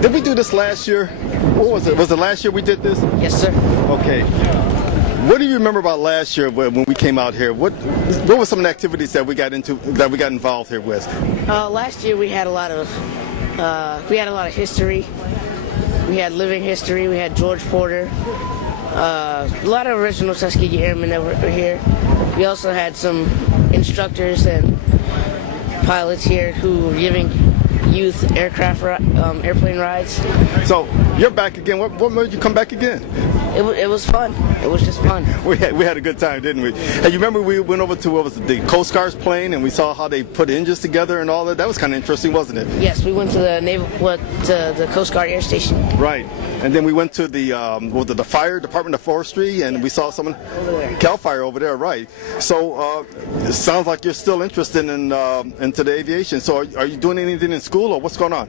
Did we do this last year? What was it? Was it last year we did this? Yes, sir. Okay. What do you remember about last year when we came out here? What were some of the activities that we got involved here with? Last year we had a lot of history. We had living history. We had George Porter. A lot of original Tuskegee Airmen that were here. We also had some instructors and pilots here who were giving youth airplane rides. So you're back again. What made you come back again? It was fun. It was just fun. We had a good time, didn't we? Hey, you remember we went over to the Coast Guard's plane and we saw how they put engines together and all that? That was kind of interesting, wasn't it? Yes, we went to the Coast Guard Air Station. Right. And then we went to the Fire Department of Forestry, and we saw some Cal Fire over there, right? So it sounds like you're still interested into the aviation. So are you doing anything in school, or what's going on?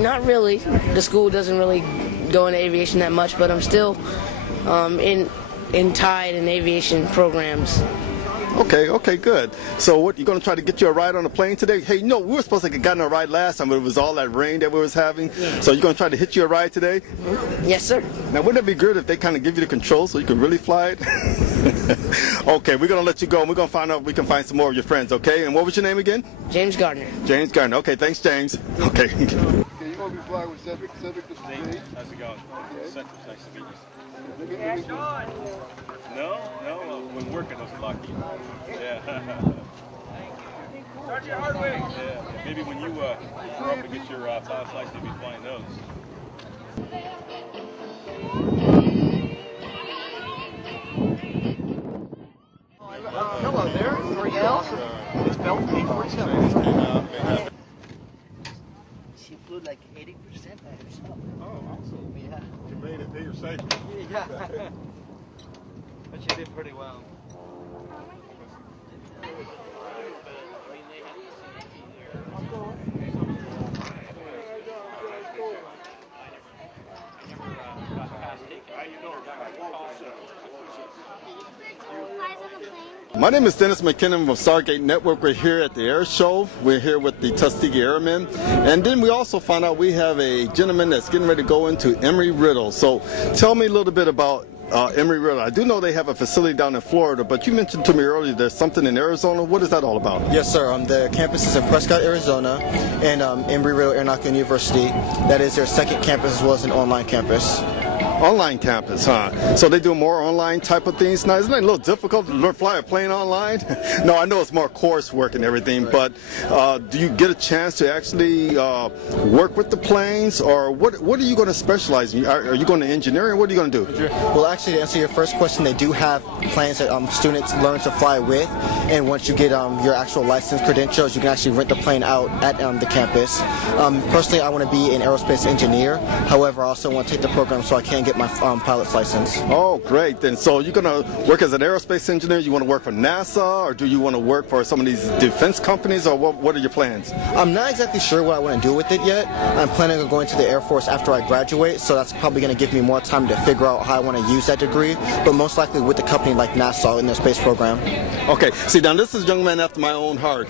Not really. The school doesn't really go into aviation that much, but I'm still in TAI and aviation programs. Okay, good. So what, you going to try to get you a ride on the plane today? Hey, no, we were supposed to get gotten a ride last time, but it was all that rain that we was having. Yeah. So you're going to try to hit you a ride today? Yes, sir. Now, wouldn't it be good if they kind of give you the controls so you can really fly it? Okay, we're going to let you go, and we're going to find out if we can find some more of your friends, okay? And what was your name again? James Gardner. James Gardner. Okay, thanks, James. Okay. Okay, you're going to be flying with Cedric. Cedric, this is Dave. How's it going? Okay. Cedric's nice to meet you. No, when working I was lucky. Yeah. Sergeant Hardwick. Yeah, maybe when you grow up and get your pilot's license, you'll be flying those. Hello there, 3L. It's Bell 847. She flew like 80% by herself. Oh, awesome. Yeah. You made it. You're safe. Yeah. But she did pretty well. My name is Dennis McKinnon of Stargate Network. We're here at the air show. We're here with the Tuskegee Airmen. And then we also found out we have a gentleman that's getting ready to go into Embry-Riddle. So tell me a little bit about Embry-Riddle. I do know they have a facility down in Florida, but you mentioned to me earlier there's something in Arizona. What is that all about? Yes, sir. The campus is in Prescott, Arizona, and Embry-Riddle Aeronautical University. That is their second campus as well as an online campus. Online campus, huh? So they do more online type of things now. Isn't that a little difficult to fly a plane online? No, I know it's more coursework and everything, but do you get a chance to actually work with the planes, or what are you going to specialize in? Are you going to engineering? What are you going to do? Well, actually, to answer your first question, they do have planes that students learn to fly with, and once you get your actual license credentials, you can actually rent the plane out at the campus. Personally, I want to be an aerospace engineer. However, I also want to take the program so I can get my pilot's license. Oh, great. Then, so you're going to work as an aerospace engineer? You want to work for NASA, or do you want to work for some of these defense companies, or what are your plans? I'm not exactly sure what I want to do with it yet. I'm planning on going to the Air Force after I graduate, so that's probably going to give me more time to figure out how I want to use that degree, but most likely with a company like NASA in their space program. Okay, see, now this is a young man after my own heart.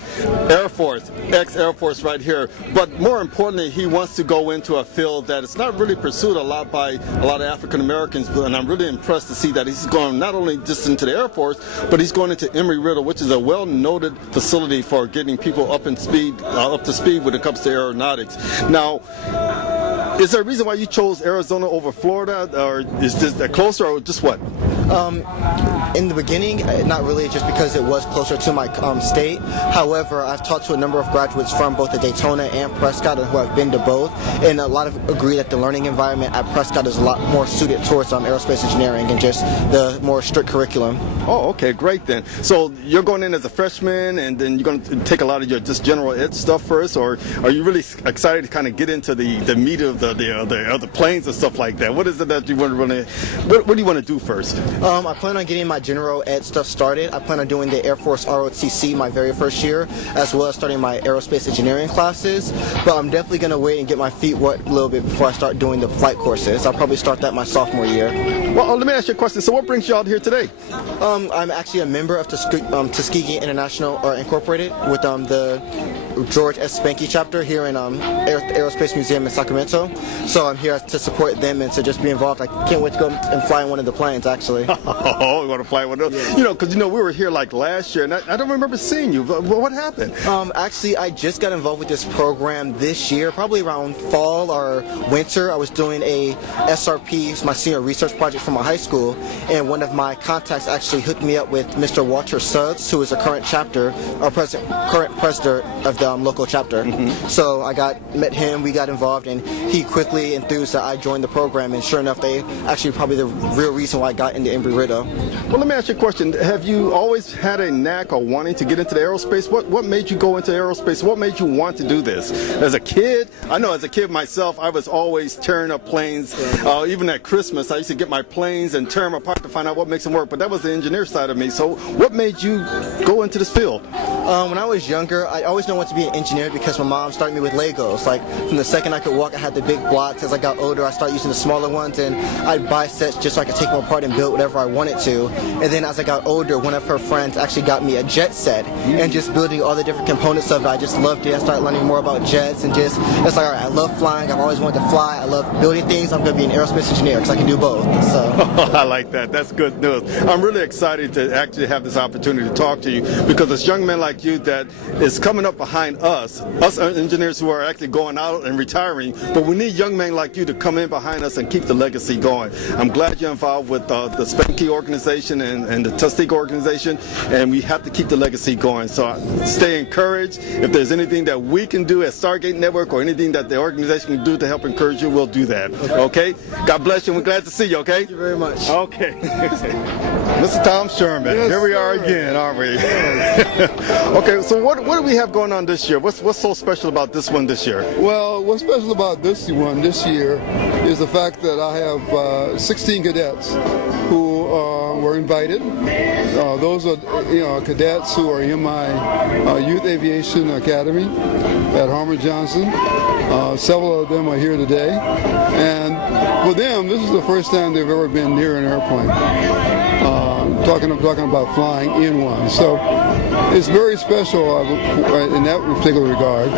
Air Force, ex-Air Force right here, but more importantly, he wants to go into a field that is not really pursued a lot by a lot of African Americans, and I'm really impressed to see that he's going not only just into the Air Force, but he's going into Embry-Riddle, which is a well-noted facility for getting people up to speed when it comes to aeronautics. Now, is there a reason why you chose Arizona over Florida, or is this closer, or just what? In the beginning, not really, just because it was closer to my state. However, I've talked to a number of graduates from both the Daytona and Prescott who have been to both, and a lot of agree that the learning environment at Prescott is a lot more suited towards aerospace engineering and just the more strict curriculum. Oh, okay, great then. So you're going in as a freshman, and then you're going to take a lot of your just general ed stuff first, or are you really excited to kind of get into the meat of the planes and stuff like that? What is it that you want to what do you want to do first? I plan on getting my general ed stuff started. I plan on doing the Air Force ROTC my very first year, as well as starting my aerospace engineering classes. But I'm definitely going to wait and get my feet wet a little bit before I start doing the flight courses. I'll probably start that my sophomore year. Well, let me ask you a question. So what brings you out here today? I'm actually a member of Tuskegee International Incorporated with the George S. Spanky chapter here in Aerospace Museum in Sacramento. So I'm here to support them and to just be involved. I can't wait to go and fly in one of the planes, actually. Oh, you want to fly one of those? Yes. You know, because we were here like last year, and I don't remember seeing you. What happened? Actually, I just got involved with this program this year, probably around fall or winter. I was doing a SRP, my senior research project for my high school, and one of my contacts actually hooked me up with Mr. Walter Suggs, who is a current current president of the local chapter. So I met him, we got involved, and he quickly enthused that I joined the program, and sure enough, they actually probably the real reason why I got into Embry-Riddle. Well, let me ask you a question. Have you always had a knack or wanting to get into the aerospace? What made you go into aerospace? What made you want to do this? As a kid, I know as a kid myself, I was always tearing up planes. Even at Christmas, I used to get my planes and tear them apart to find out what makes them work, but that was the engineer side of me. So what made you go into this field? When I was younger, I always wanted to be an engineer because my mom started me with Legos. Like, from the second I could walk, I had the big blocks. As I got older, I started using the smaller ones, and I'd buy sets just so I could take them apart and build whatever I wanted to. And then as I got older, one of her friends actually got me a jet set, and just building all the different components of it, I just loved it. I started learning more about jets, and it's like, all right, I love flying. I've always wanted to fly. I love building things. I'm going to be an aerospace engineer because I can do both. So. I like that. That's good news. I'm really excited to actually have this opportunity to talk to you, because it's young men like you that is coming up behind us engineers who are actually going out and retiring, but we need young men like you to come in behind us and keep the legacy going. I'm glad you're involved with the Spanky organization and the Tuskegee organization, and we have to keep the legacy going. So stay encouraged. If there's anything that we can do at Stargate Network or anything that the organization can do to help encourage you, we'll do that. Okay? God bless you. We're glad to see you, okay? Thank you very much. Okay. Mr. Tom Sherman, Yes, here we are sir. again, aren't we? Okay, so what do we have going on this year? What's so special about this one this year? Well, what's special about this one this year is the fact that I have 16 cadets who were invited. Those are cadets who are in my Youth Aviation Academy at Harmer-Johnson. Several of them are here today, and for them, this is the first time they've ever been near an airplane. Talking about flying in one. So it's very special in that particular regard.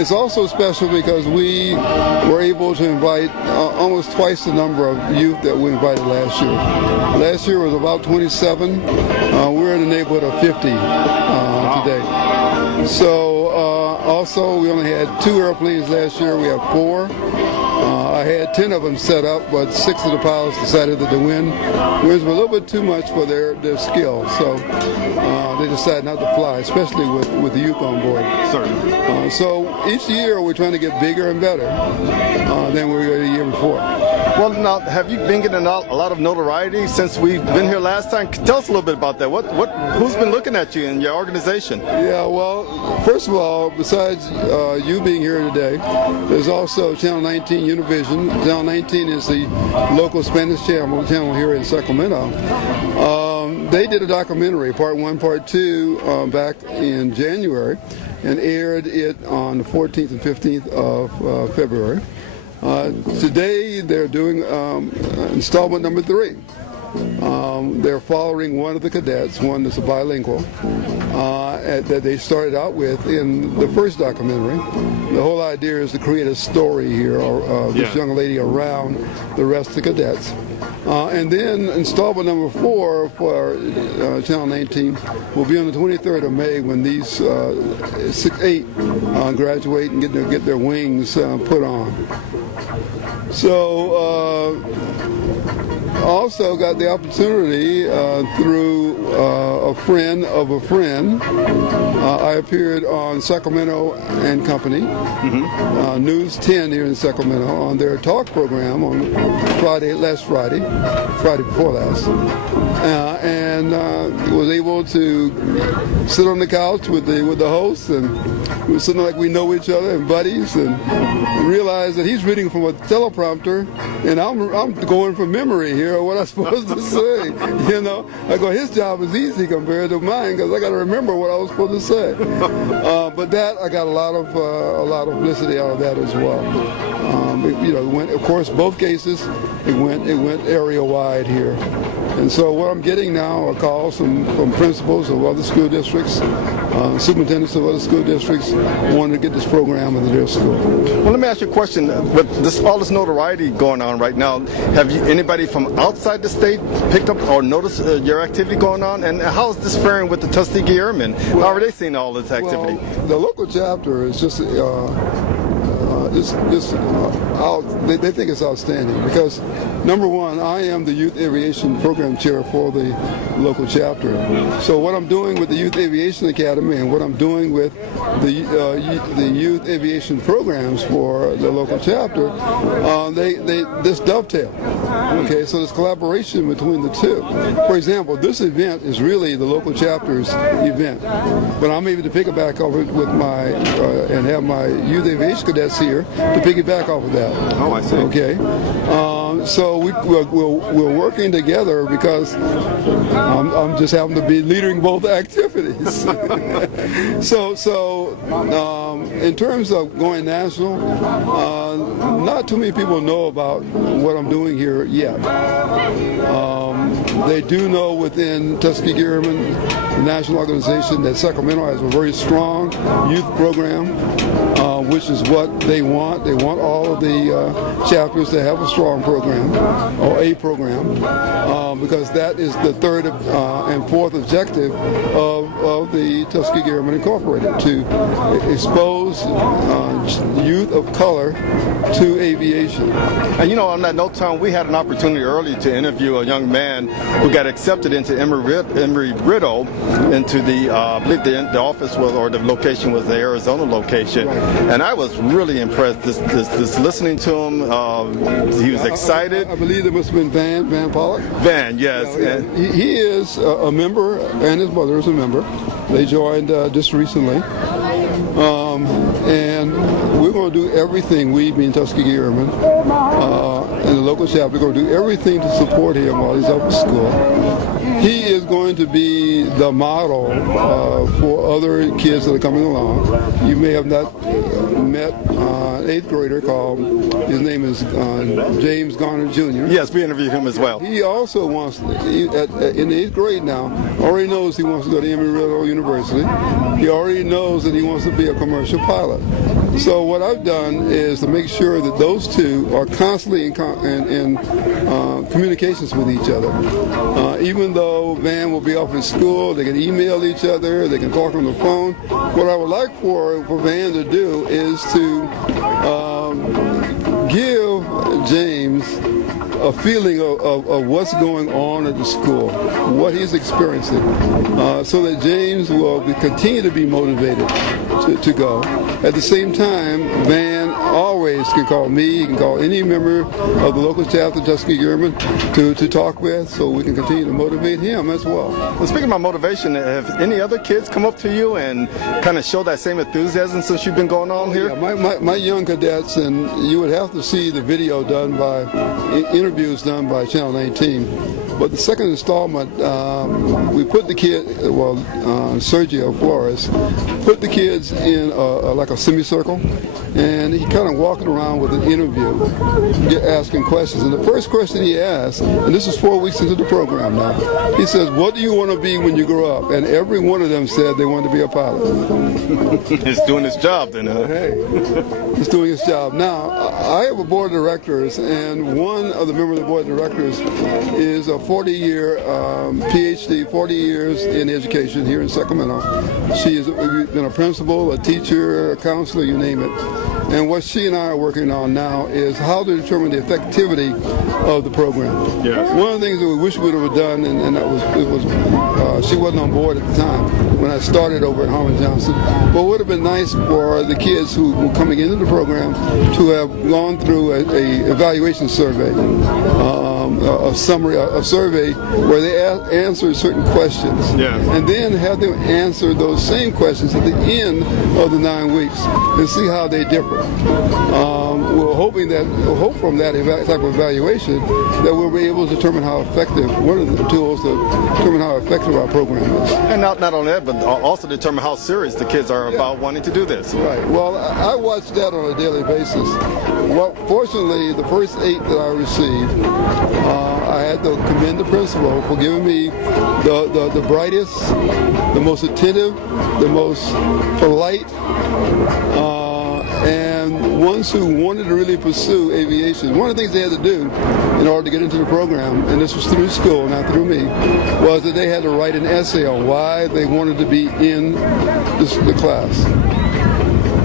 It's also special because we were able to invite almost twice the number of youth that we invited last year. Last year was about 27. We're in the neighborhood of 50 today. So also we only had 2 airplanes last year. We have 4. I had 10 of them set up, but 6 of the pilots decided that the winds were a little bit too much for their skill, so they decided not to fly, especially with the youth on board. Certainly. So each year we're trying to get bigger and better than we were the year before. Well, now, have you been getting a lot of notoriety since we've been here last time? Tell us a little bit about that. Who's been looking at you in your organization? Yeah, well, first of all, besides you being here today, there's also Channel 19 Univision. Channel 19 is the local Spanish channel here in Sacramento. They did a documentary, part 1, part 2, back in January, and aired it on the 14th and 15th of February. Today they're doing installment number 3. They're following one of the cadets, one that's a bilingual, that they started out with in the first documentary. The whole idea is to create a story here of this young lady around the rest of the cadets. And then installment number 4 for Channel 19 will be on the 23rd of May when these 8 graduate and get their wings put on. So also got the opportunity through a friend of a friend. I appeared on Sacramento and Company, News 10 here in Sacramento, on their talk program on last Friday before last, and was able to sit on the couch with the host, and we were sitting like we know each other and buddies, and realized that he's reading from a teleprompter, and I'm going from memory here. hear what I'm supposed to say. You know, I go, his job is easy compared to mine because I got to remember what I was supposed to say. But that I got a lot of publicity out of that as well. You know, went, of course, both cases it went area wide here. And so what I'm getting now are calls from principals of other school districts, superintendents of other school districts wanting to get this program into their school. Well, let me ask you a question. With all this notoriety going on right now, have anybody from outside the state picked up or noticed your activity going on? And how is this faring with the Tuskegee Airmen? How are they seeing all this activity? Well, the local chapter is just... they think it's outstanding because, number one, I am the Youth Aviation Program Chair for the local chapter. So what I'm doing with the Youth Aviation Academy and what I'm doing with the Youth Aviation programs for the local chapter, this dovetail. Okay, so there's collaboration between the two. For example, this event is really the local chapter's event, but I'm able to pick it back off it with my and have my Youth Aviation cadets here to piggyback off of that. Oh, I see. Okay, so we're working together because I'm just happen to be leading both activities. So in terms of going national, not too many people know about what I'm doing here yet. They do know within Tuskegee Airmen, the national organization, that Sacramento has a very strong youth program, which is what they want. They want all of the chapters to have a strong program, or a program, because that is the third and fourth objective of the Tuskegee Airmen Incorporated, to expose youth of color to aviation. And you know, on that note, Tom, we had an opportunity early to interview a young man who got accepted into Embry-Riddle, into the, I believe the office was, or the location was the Arizona location. And I was really impressed. This listening to him, he was excited. I believe it must have been Van Pollock. Van, yes. Yeah. He is a member, and his mother is a member. They joined just recently. And we're going to do everything, we being Tuskegee Airmen, and the local chapter, we're going to do everything to support him while he's up at school. He is going to be the model for other kids that are coming along. You may have not met an 8th grader called, his name is James Garner Jr. Yes, we interviewed him as well. He also wants, in the 8th grade now, already knows he wants to go to Embry-Riddle University. He already knows that he wants to be a commercial pilot. So what I've done is to make sure that those two are constantly in communications with each other. Even though Van will be off in school, they can email each other, they can talk on the phone. What I would like for Van to do is to give James a feeling of what's going on at the school, what he's experiencing, so that James will continue to be motivated to go. At the same time, Van always can call me, he can call any member of the local chapter, Tuskegee Airmen, to talk with, so we can continue to motivate him as well. Well, speaking about motivation, have any other kids come up to you and kind of show that same enthusiasm since you've been going on here? Yeah, my young cadets, and you would have to see the video done by, interviews done by Channel 19. But the second installment, we put the kid, Sergio Flores, put the kids in like a semicircle, and he kind of walking around with an interview, asking questions. And the first question he asked, and this is 4 weeks into the program now, he says, "What do you want to be when you grow up?" And every one of them said they wanted to be a pilot. He's doing his job then, huh? Hey, he's doing his job. Now, I have a board of directors, and one of the members of the board of directors is a 40-year PhD, 40 years in education here in Sacramento. She has been a principal, a teacher, a counselor, you name it. And what she and I are working on now is how to determine the effectivity of the program. Yes. One of the things that we wish we would have done, and that was she wasn't on board at the time when I started over at Harmon Johnson, but it would have been nice for the kids who were coming into the program to have gone through a evaluation survey. a summary, a survey where they answer certain questions, and then have them answer those same questions at the end of the 9 weeks and see how they differ. We're hoping that, from that type of evaluation, that we'll be able to determine how effective, one of the tools to determine how effective our program is. And not only that, but also determine how serious the kids are about wanting to do this. Right. Well, I watch that on a daily basis. Well, fortunately, the first 8 that I received, I had to commend the principal for giving me the brightest, the most attentive, the most polite, and ones who wanted to really pursue aviation. One of the things they had to do in order to get into the program, and this was through school, not through me, was that they had to write an essay on why they wanted to be in the class,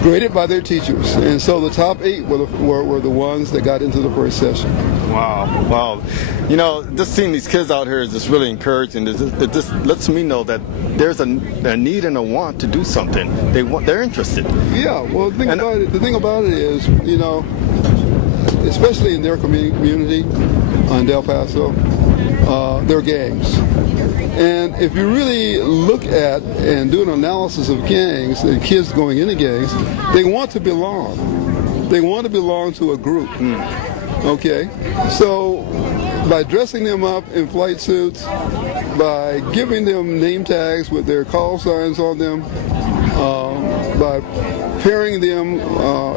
graded by their teachers. And so the top 8 were the ones that got into the first session. Wow. You know, just seeing these kids out here is just really encouraging. It just lets me know that there's a need and a want to do something. They're interested. Yeah, well, the thing about it is, you know, especially in their community in Del Paso, there are gangs. And if you really look at and do an analysis of gangs and kids going into gangs, they want to belong. They want to belong to a group. Okay? So by dressing them up in flight suits, by giving them name tags with their call signs on them, by pairing them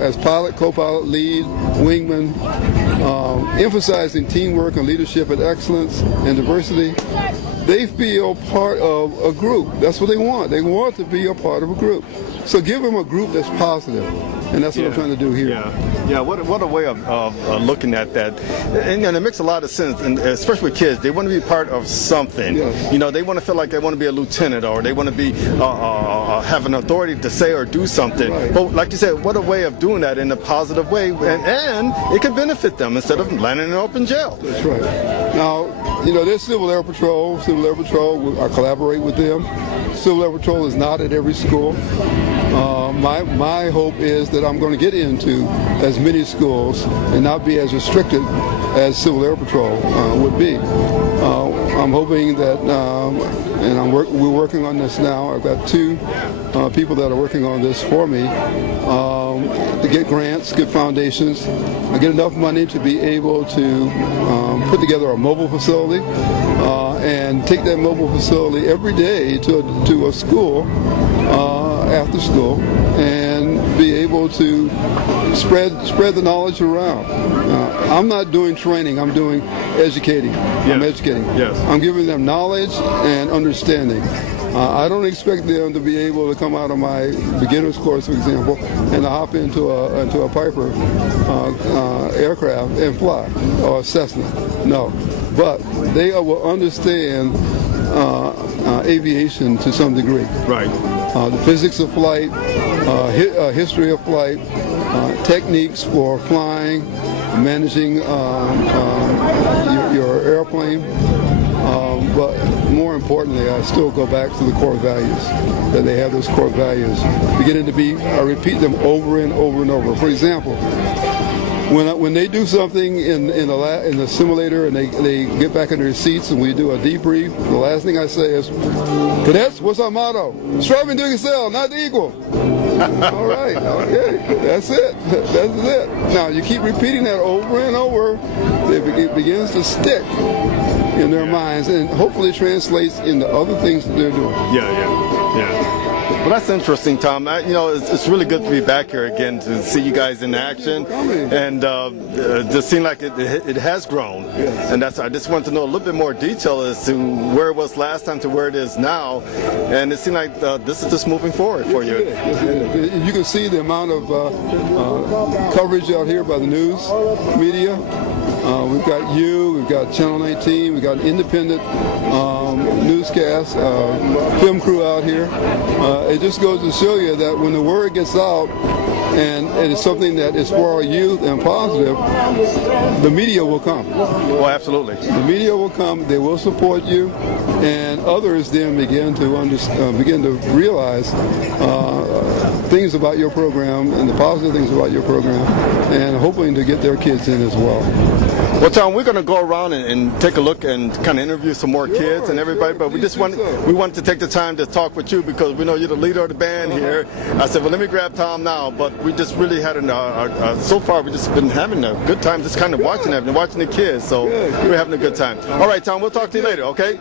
as pilot, co-pilot, lead, wingman, emphasizing teamwork and leadership and excellence and diversity, they feel part of a group. That's what they want. They want to be a part of a group. So give them a group that's positive, and that's what I'm trying to do here. Yeah. What a way of looking at that, and it makes a lot of sense. And especially with kids, they want to be part of something. Yes. You know, they want to feel like they want to be a lieutenant, or they want to be have an authority to say or do something. Right. But like you said, what a way of doing that in a positive way, and it can benefit them instead of landing up in jail. That's right. Now, you know, there's Civil Air Patrol. Civil Air Patrol, I collaborate with them. Civil Air Patrol is not at every school. My hope is that I'm going to get into as many schools and not be as restricted as Civil Air Patrol would be. I'm hoping that, and we're working on this now. I've got 2 people that are working on this for me to get grants, get foundations, get enough money to be able to put together a mobile facility and take that mobile facility every day to a school after school and be able to spread the knowledge around. I'm not doing training, I'm doing educating. Yes. I'm educating. Yes. I'm giving them knowledge and understanding. I don't expect them to be able to come out of my beginner's course, for example, and to hop into a Piper aircraft and fly, or a Cessna. No. But they will understand aviation to some degree. Right. The physics of flight, history of flight, techniques for flying, managing your airplane. But more importantly, I still go back to the core values, that they have those core values. Beginning to be, I repeat them over and over and over. For example, when they do something in the simulator and they get back in their seats and we do a debrief, the last thing I say is, "Cadets, what's our motto? Striving to excel, not to equal." All right, okay, that's it. That's it. Now you keep repeating that over and over, it begins to stick in their minds and hopefully translates into other things that they're doing. Yeah. Well, that's interesting, Tom. It's really good to be back here again to see you guys in action, and just seem like it has grown. Yes. And I just want to know a little bit more detail as to where it was last time to where it is now, and it seemed like this is just moving forward for you. Yes, it is. You can see the amount of coverage out here by the news media. We've got we've got Channel 19, we've got independent newscast, film crew out here. It just goes to show you that when the word gets out and it's something that is for our youth and positive, the media will come. Oh, absolutely. The media will come, they will support you, and others then begin to realize things about your program and the positive things about your program, and hoping to get their kids in as well. Well, Tom, we're going to go around and take a look and kind of interview some more kids and everybody, but we wanted to take the time to talk with you because we know you're the leader of the band here. I said, well, let me grab Tom now, but we just really had so far we've just been having a good time just kind of watching them and watching the kids, so we're having a good time. All right, Tom, we'll talk to you later, okay?